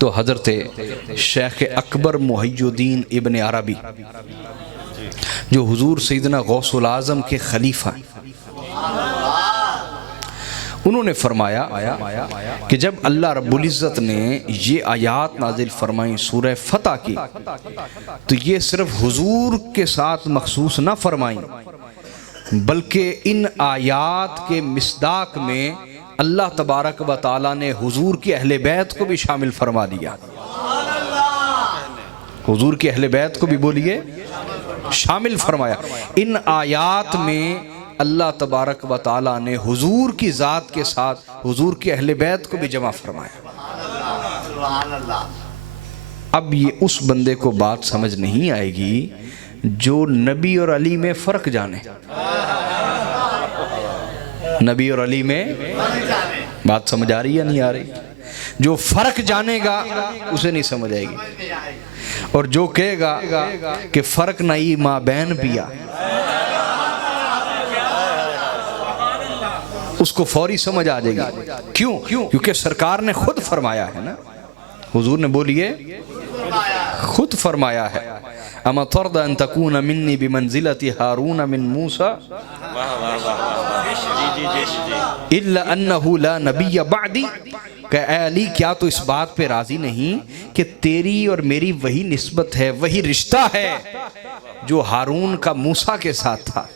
तो हज़रत शेख अकबर मुहियुद्दीन इब्न अरबी जो हुजूर सैयदना गौसुल आज़म के खलीफा, उन्होंने फरमाया कि जब अल्लाह रब्बुल इज़्ज़त ने ये आयात नाजिल फरमाई सूरह फतह की, तो ये सिर्फ हुजूर के साथ मखसूस न फरमाई, बल्कि इन आयात के मिस्दाक में अल्लाह तबारक व तआला ने हुजूर की अहले बैत को भी शामिल फरमा दिया। हुजूर की अहले बैत को भी बोलिए शामिल फरमाया। इन आयात में अल्लाह तबारक व तआला ने हुजूर की ज़ात के साथ हुजूर की अहले बैत को भी जमा फरमाया। अब ये उस बंदे को बात समझ नहीं आएगी जो नबी और अली में फ़र्क जाने। नबी और अली में बात समझ आ रही है नहीं आ रही? जो फ़र्क जानेगा उसे नहीं समझ आएगी, और जो कहेगा कि फ़र्क नहीं माँ बहन पिया, उसको फौरी समझ आ जाएगी। क्यों? क्योंकि सरकार ने खुद फरमाया है ना, हुजूर ने बोलिए खुद फरमाया है, अमा तर्दा अन तकून मिन्नी बिमंजिलति हारून मिन मूसा इल्ला अन्नहु ला नबिय्य बअदी। कि अली क्या तो इस बात पे राजी नहीं कि तेरी और मेरी वही निस्बत है, वही रिश्ता है जो हारून का मूसा के साथ था,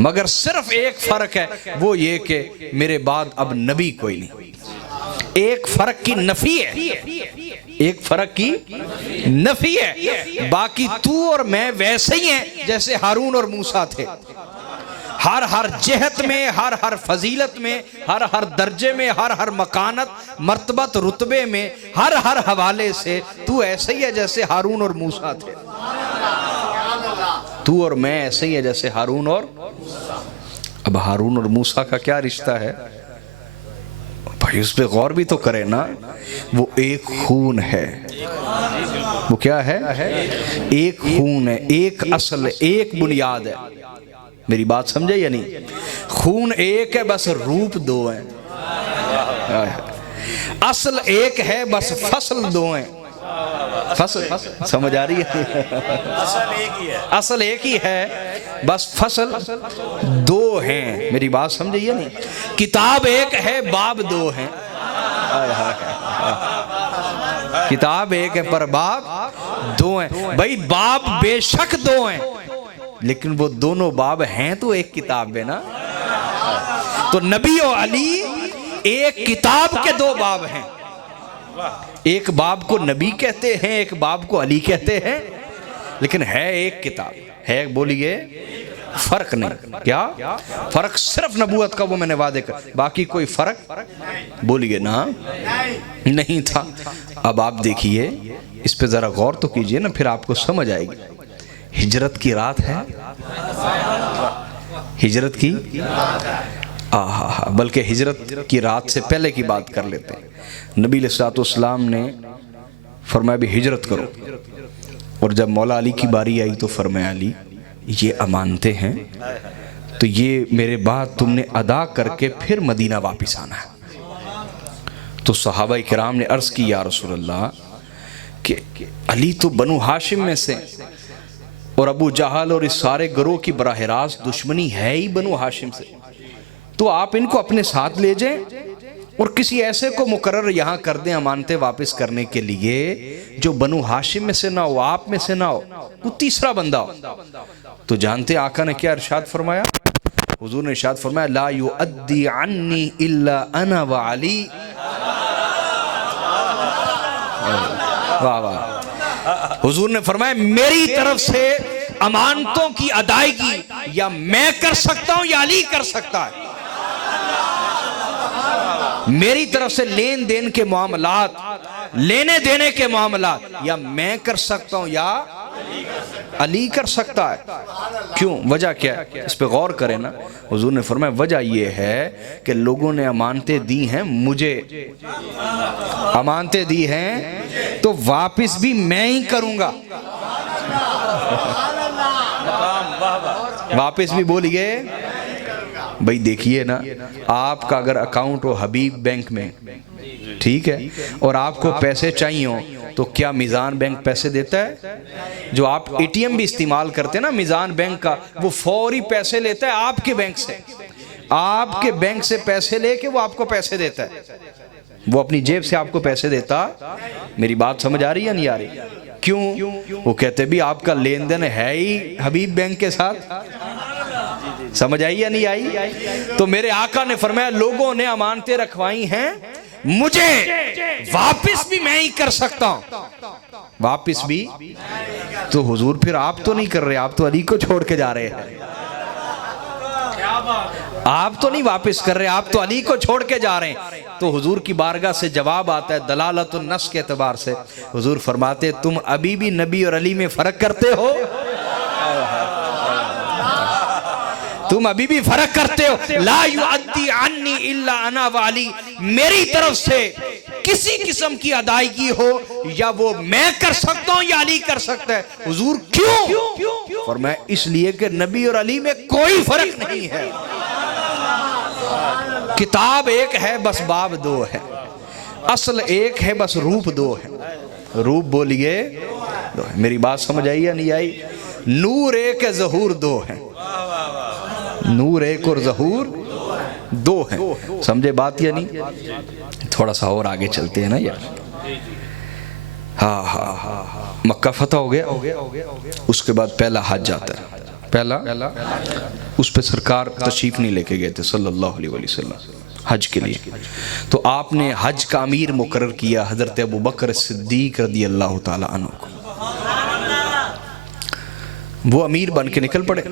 मगर सिर्फ एक फर्क है, वो ये कि मेरे बाद अब नबी कोई नहीं। एक फर्क की नफी है, एक फर्क की नफी है, बाकी तू और मैं वैसे ही हैं जैसे हारून और मूसा थे। हर जेहत में, हर फजीलत में, हर दर्जे में, हर मकानत मर्तबत रुतबे में, हर हवाले से तू ऐसे ही है जैसे हारून और मूसा थे। तू और मैं ऐसे ही है जैसे हारून और, अब हारून और मूसा का क्या रिश्ता है भाई, उस पर गौर भी तो करे ना। वो एक खून है, वो क्या है? एक खून है, एक असल है, एक बुनियाद है। मेरी बात समझे या नहीं? खून एक है, बस रूप दो हैं। असल एक है, बस फसल दो हैं। फसल समझ आ रही है? असल एक ही है, बस फसल दो हैं। मेरी बात समझे या नहीं? किताब एक है, बाब दो हैं। किताब एक है पर बाब दो हैं। भाई बाब बेशक दो हैं, लेकिन वो दोनों बाब हैं तो एक किताब है ना। तो नबी और अली एक किताब के दो बाब हैं। एक बाब को नबी कहते हैं, एक बाब को अली कहते हैं, लेकिन है एक किताब है। बोलिए फर्क नहीं। क्या फर्क? सिर्फ नबूवत का वो मैंने वादे कर, बाकी कोई फर्क बोलिए ना नहीं था। अब आप देखिए, इस पे जरा गौर तो कीजिए ना, फिर आपको समझ आएगी। हिजरत की रात है, हिजरत की बल्कि हिजरत की रात से पहले की बात कर लेते हैं। नबी अलैहिस्सलाम ने फरमाया भी हिजरत करो, और जब मौला अली की बारी आई तो फरमाया अली ये अमानतें हैं, तो ये मेरे बाद तुमने अदा करके फिर मदीना वापस आना है। तो सहाबा किराम ने अर्ज़ की या रसूल अल्लाह कि अली तो बनु हाशिम में से, और अबू जहल और इस सारे गिरोह की बराह रास्त दुश्मनी है ही बनु हाशिम से, तो आप इनको अपने साथ ले जाएं और किसी ऐसे को मुकर्रर यहाँ कर दें अमानतें वापस करने के लिए जो बनु हाशिम में से ना हो, आप में से ना हो, वो तीसरा बंदा हो। तो जानते आका ने क्या इरशाद फरमाया? हुजूर ने इरशाद फरमाया ला युअद्दी अन्नी इल्ला अना व अली। वाह वाह। हुजूर ने फरमाया मेरी तरफ से अमानतों की अदायगी या मैं कर सकता हूं या अली कर सकता है। मेरी तरफ से लेन देन के मामलात, लेने देने के मामलात या मैं कर सकता हूं या अली कर सकता है। क्यों? वजह क्या है? इस पे गौर करें ना। हुजूर ने फरमाया वजह यह है कि लोगों ने अमानतें दी हैं मुझे, अमानतें दी हैं तो वापस भी मैं ही करूंगा। वापस भी बोलिए। भाई देखिए ना, आपका अगर अकाउंट हो हबीब बैंक में ठीक है, और आपको पैसे चाहिए हो तो क्या मीज़ान बैंक पैसे देता है? जो आप एटीएम भी इस्तेमाल करते हैं ना मीज़ान बैंक का, वो फौरी पैसे लेता है आपके बैंक से, आपके बैंक से पैसे लेके वो आपको पैसे देता है, वो अपनी जेब से आपको पैसे देता। मेरी बात समझ आ रही है नहीं आ रही? क्यों? वो कहते भी आपका लेन देन है ही हबीब बैंक के साथ। समझ आई या नहीं आई? तो मेरे आका ने फरमाया लोगों ने अमानतें रखवाई हैं मुझे, वापिस भी मैं ही कर सकता हूं, वापिस भी। तो हुजूर फिर आप तो नहीं कर रहे, आप तो अली को छोड़ के जा रहे हैं, आप तो नहीं वापस कर रहे, आप तो अली को छोड़ के जा रहे हैं। तो हुजूर की बारगाह से जवाब आता है दलालतुन नस के एतबार से। हुजूर फरमाते तुम अभी भी नबी और अली में फर्क करते हो, तुम अभी भी फर्क करते हो। ला युअद्दी अन्नी इल्ला अना वाली, मेरी तरफ से किसी किस्म की अदायगी हो या वो मैं कर सकता हूं या अली कर सकता है। हुजूर क्यों? फरमाया इसलिए कि नबी और अली में कोई फर्क नहीं है, किताब एक है बस बाब दो है, असल एक है बस रूप दो है। रूप बोलिए दो है। मेरी बात समझ आई या नहीं आई? नूर एक है ज़हूर दो है, नूर एक और ज़हूर दो है। समझे बात या नहीं? थोड़ा सा और आगे चलते हैं ना यार। हाँ, मक्का फतह हो गया, उसके बाद पहला हज आता है। पहला उस पे सरकार तशरीफ नहीं लेके गए थे सल्लल्लाहु अलैहि वसल्लम हज के लिए, तो आपने हज का अमीर मुकर्रर किया हजरत अबू बकर सिद्दीक रदी अल्लाह ताला अन्हु को। वो अमीर बन के निकल पड़े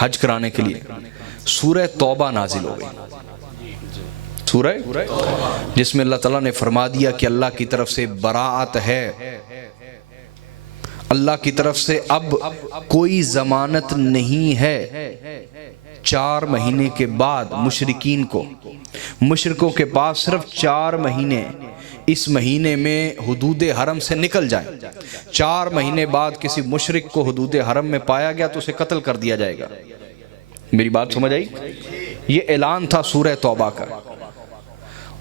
हज कराने के लिए। सूरह तौबा नाजिल हो गई, सूरह जिसमें अल्लाह ताला ने फरमा दिया कि अल्लाह की तरफ से बराअत है, अल्लाह की तरफ से अब कोई जमानत नहीं है 4 महीने के बाद मुशरिकीन को। मुशरिकों के पास सिर्फ 4 महीने, इस महीने में हुदूद हरम से निकल जाए, 4 महीने बाद किसी मुशरिक को हुदूद हरम में पाया गया तो उसे कत्ल कर दिया जाएगा। मेरी बात समझ आई? ये ऐलान था सूरह तौबा का।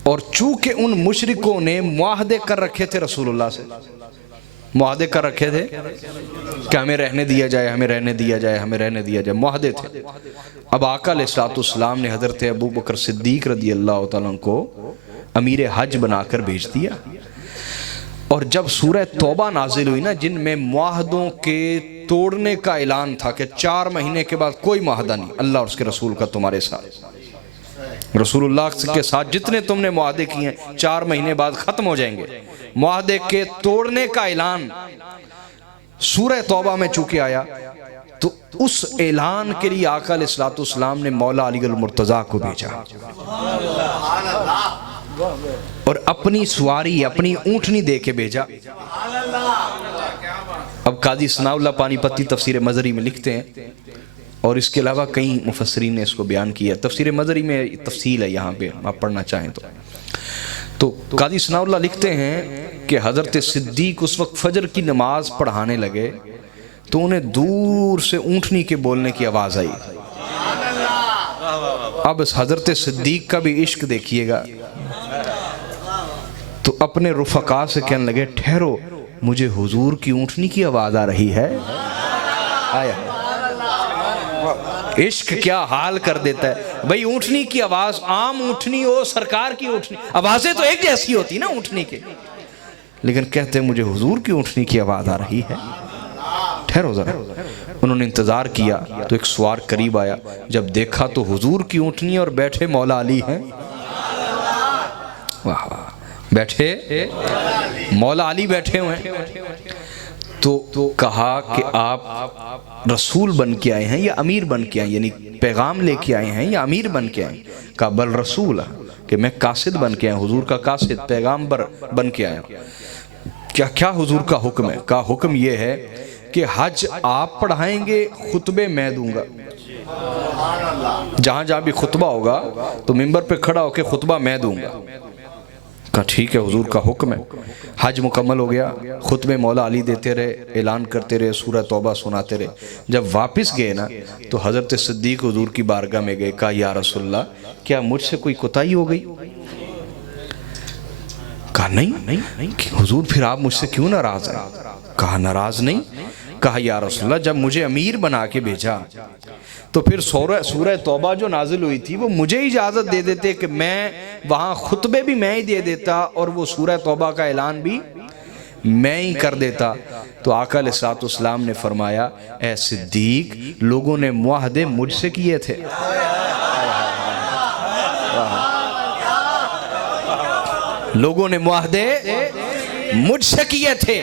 और चूंकि उन मुशरिकों ने मुआहदे कर रखे थे रसूलुल्लाह से, मुआहदे कर रखे थे कि हमें रहने दिया जाए, हमें रहने दिया जाए, हमें रहने दिया जाए, मुआहदे थे। अब आका अलैहिस्सलाम ने हजरत अबू बकर सिद्दीक रदी अल्लाह तआला को अमीर हज बनाकर भेज दिया। और जब सूरह तौबा नाजिल हुई ना, जिनमें मुआहदों के तोड़ने का ऐलान था कि 4 महीने के बाद कोई मुआहदा नहीं अल्लाह और उसके रसूल का तुम्हारे साथ, रसूलुल्लाह के साथ जितने तुमने मुआहदे किए हैं 4 महीने बाद खत्म हो जाएंगे। मुआहदे के तोड़ने का ऐलान सूरह तौबा में चूंकि आया तो उस ऐलान के लिए आका अलैहिस्सलाम ने मौला अली अल मुर्तज़ा को भेजा और अपनी सवारी, अपनी ऊँटनी दे के भेजा। अब काजी सनाउल्लाह पानीपती तफसीर मज़री में लिखते हैं, और इसके अलावा कई मुफस्सरीन ने इसको बयान किया। तफसीर मज़री में तफसील है, यहाँ पे आप पढ़ना चाहें तो काजी सनाउल्लाह लिखते हैं कि हज़रत सिद्दीक उस वक्त फजर की नमाज पढ़ाने लगे तो उन्हें दूर से ऊँटनी के बोलने की आवाज़ आई। अब हज़रत सिद्दीक का भी इश्क देखिएगा, तो अपने रुफ़क़ा से कहने लगे ठहरो, मुझे हुजूर की ऊँटनी की आवाज़ आ रही है। आया इश्क क्या हाल कर देता है भाई। ऊँटनी की आवाज़, आम ऊँटनी हो, सरकार की ऊँटनी, आवाज़ें तो एक जैसी होती ना ऊँटनी के, लेकिन कहते हैं मुझे हुजूर की ऊँटनी की आवाज़ आ रही है, ठहरो ज़रा। उन्होंने इंतज़ार किया तो एक सवार करीब आया, जब देखा तो हुजूर की ऊँटनी और बैठे मौला अली हैं। वाह वाह, बैठे मौला अली बैठे हुए हैं। तो कहा कि आप रसूल बन के आए हैं या अमीर बन के आए, यानी पैगाम लेके आए हैं या अमीर बन के आए? कहा बल रसूल, कि मैं कासिद बन के आया, हुजूर का कासिद, पैगाम्बर बन के आया। क्या क्या हुजूर का हुक्म है? कहा हुक्म ये है कि हज आप पढ़ाएंगे, खुतबे मैं दूंगा। जहां जहां भी खुतबा होगा तो मिंबर पे खड़ा होकर खुतबा मैं दूंगा। कहा ठीक है, हुजूर का हुक्म है। हज मुकम्मल हो गया, खुतबे मौला अली देते रहे, ऐलान करते रहे, सूरह तौबा सुनाते रहे। जब वापस गए ना तो हज़रत सिद्दीक हुजूर की बारगाह में गए। कहा या रसूलल्लाह, क्या मुझसे कोई कोताही हो गई? कहा नहीं कि हुजूर फिर आप मुझसे क्यों नाराज हैं? कहा नाराज नहीं। कहा या रसूलल्लाह, जब मुझे अमीर बना के भेजा तो फिर सूरह तौबा जो नाजिल हुई थी वो मुझे इजाज़त दे देते कि मैं वहाँ खुतबे भी मैं ही दे देता और वो सूरह तौबा का ऐलान भी मैं ही कर देता। तो आका अलैहिस्सलाम ने फरमाया, ए सिद्दीक, लोगों ने मुआहदे मुझसे किए थे। लोगों ने मुआहदे मुझसे किए थे,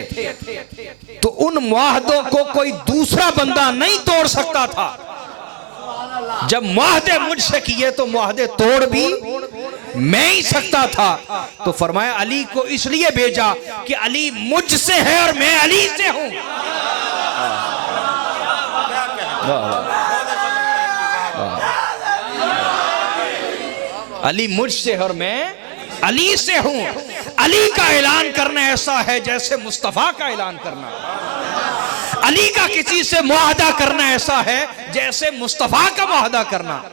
तो उन मुआहदों को कोई दूसरा बंदा नहीं तोड़ सकता था। जब मुआहदे मुझसे किए तो मुआहदे तोड़ भी मैं ही सकता था। तो फरमाया अली को इसलिए भेजा कि अली मुझसे है और मैं अली से हूं। अली मुझसे है और मैं अली से हूं। अली का ऐलान करना ऐसा है जैसे मुस्तफा का ऐलान करना। अली का किसी से मुआहदा करना ऐसा है जैसे मुस्तफा का मुआहदा करना,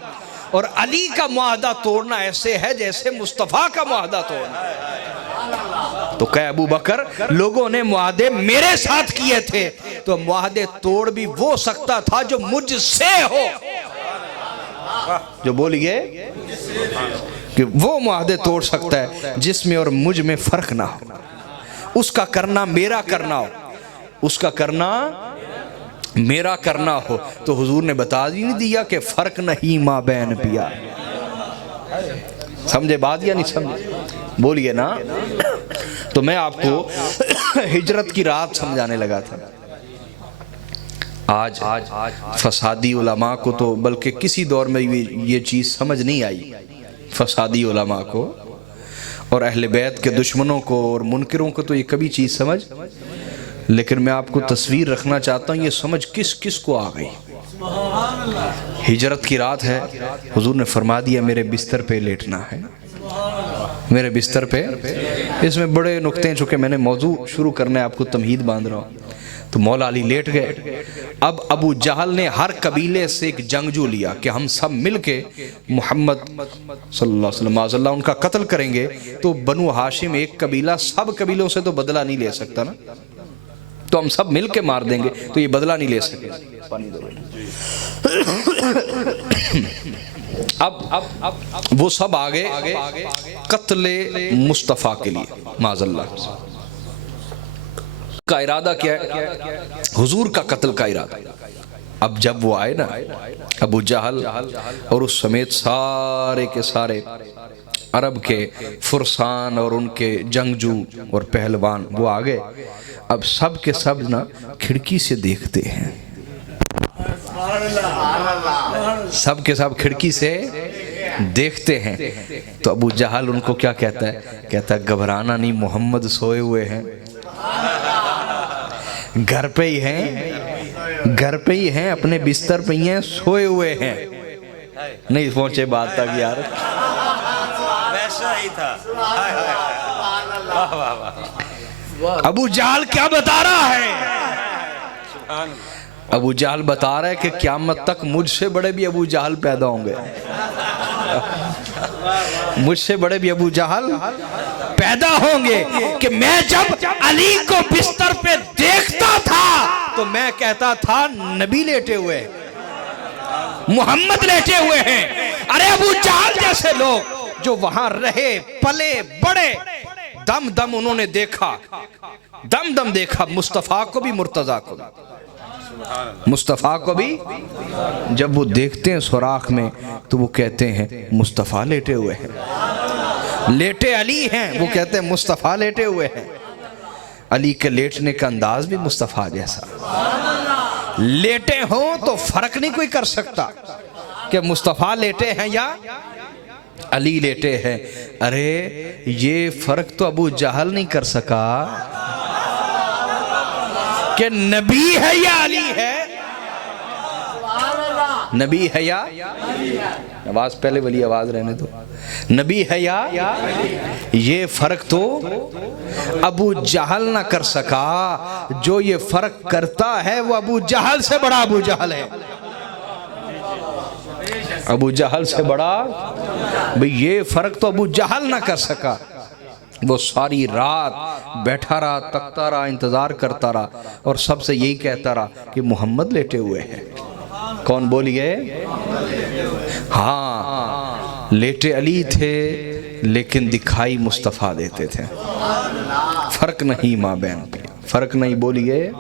और अली का मुआहदा तोड़ना ऐसे है जैसे मुस्तफा का मुआहदा तोड़ना। तो कहे अबू बकर, लोगों ने मुआहदे मेरे साथ किए थे, तो मुआहदे तोड़ भी वो सकता था जो मुझसे हो। जो बोलिए कि वो मुआहदे तोड़ सकता है जिसमें और मुझ में फर्क ना हो। उसका करना मेरा करना हो, उसका करना मेरा करना हो। तो हुजूर ने बता ही नहीं दिया कि फर्क नहीं माँ बहन पिया। समझे बात या नहीं समझे? बोलिए ना। तो मैं आपको हिजरत की रात समझाने लगा था। आज फसादी उलमा को तो बल्कि किसी दौर में ये चीज़ समझ नहीं आई। फसादी उलमा को और अहले बैत के दुश्मनों को और मुनकिरों को तो ये कभी चीज़ समझ, लेकिन मैं आपको तस्वीर रखना चाहता हूँ ये समझ किस किस को आ गई। हिजरत की रात है, हुजूर ने फरमा दिया मेरे बिस्तर पे लेटना है, मेरे बिस्तर पे। इसमें बड़े नुक्ते हैं, चूँकि मैंने मौजू शुरू करना है, आपको तमहीद बांध रहा हूँ। तो मौला अली लेट गए। अब अबू जहल ने हर कबीले से एक जंगजू लिया कि हम सब मिलके मोहम्मद सल्लल्लाहु अलैहि वसल्लम उनका कत्ल करेंगे। तो बनु हाशिम एक कबीला, सब कबीलों से तो बदला नहीं ले सकता ना, तो हम सब मिलके मार देंगे, तो ये बदला नहीं ले सके। अब वो सब आगे कत्ले मुस्तफ़ा के लिए माज़अल्लाह का इरादा क्या है? हुजूर का कत्ल का इरादा। अब जब वो आए ना अबू जहल और उस समेत सारे के सारे अरब के फुरसान और उनके जंगजू और पहलवान वो आ गए। अब सब के सब ना खिड़की से देखते हैं, सब के सब खिड़की से देखते हैं। तो अबू जहल उनको क्या कहता है? कहता है घबराना नहीं, मोहम्मद सोए हुए हैं, घर पे ही हैं, घर पे ही हैं, अपने बिस्तर पे ही हैं, सोए हुए हैं। नहीं पहुंचे बात तक यार, वैसा ही था। अबू जहल क्या बता रहा है? अबू जहल बता रहा है कि क़यामत तक मुझसे बड़े भी अबू जहल पैदा होंगे, मुझसे बड़े भी अबू जहल पैदा होंगे। कि मैं जब अली को बिस्तर पे देखता था तो मैं कहता था नबी लेटे हुए हैं, मोहम्मद लेटे हुए हैं। अरे अबू जहल जैसे लोग जो वहां रहे पले बड़े, दम दम उन्होंने देखा, दम दम देखा मुस्तफा को भी मुर्तजा को भी, मुस्तफा को भी। जब वो देखते हैं सुराख में तो वो कहते हैं मुस्तफा लेटे हुए हैं, लेटे अली हैं, वो कहते हैं मुस्तफा लेटे हुए हैं। अली के लेटने का अंदाज भी मुस्तफा जैसा। लेटे हो तो फर्क नहीं कोई कर सकता कि मुस्तफा लेटे हैं या अली लेटे हैं। अरे ये फर्क तो अबू जहल नहीं कर सका कि नबी है या अली है, नबी है या, आवाज पहले वाली आवाज रहने दो, नबी है या, ये फर्क तो अबू जहल ना कर सका। जो ये फर्क करता है वो अबू जहल से बड़ा अबू जहल है, अबू जहल से बड़ा। भाई ये फर्क तो अबू जहल ना कर सका। वो सारी रात बैठा रहा, तकता रहा, इंतज़ार करता रहा और सबसे यही कहता रहा कि मोहम्मद लेटे हुए हैं। कौन बोलिए? हाँ, लेटे अली थे लेकिन दिखाई मुस्तफ़ा देते थे। फ़र्क नहीं माँ बहन पे, फ़र्क नहीं, बोलिए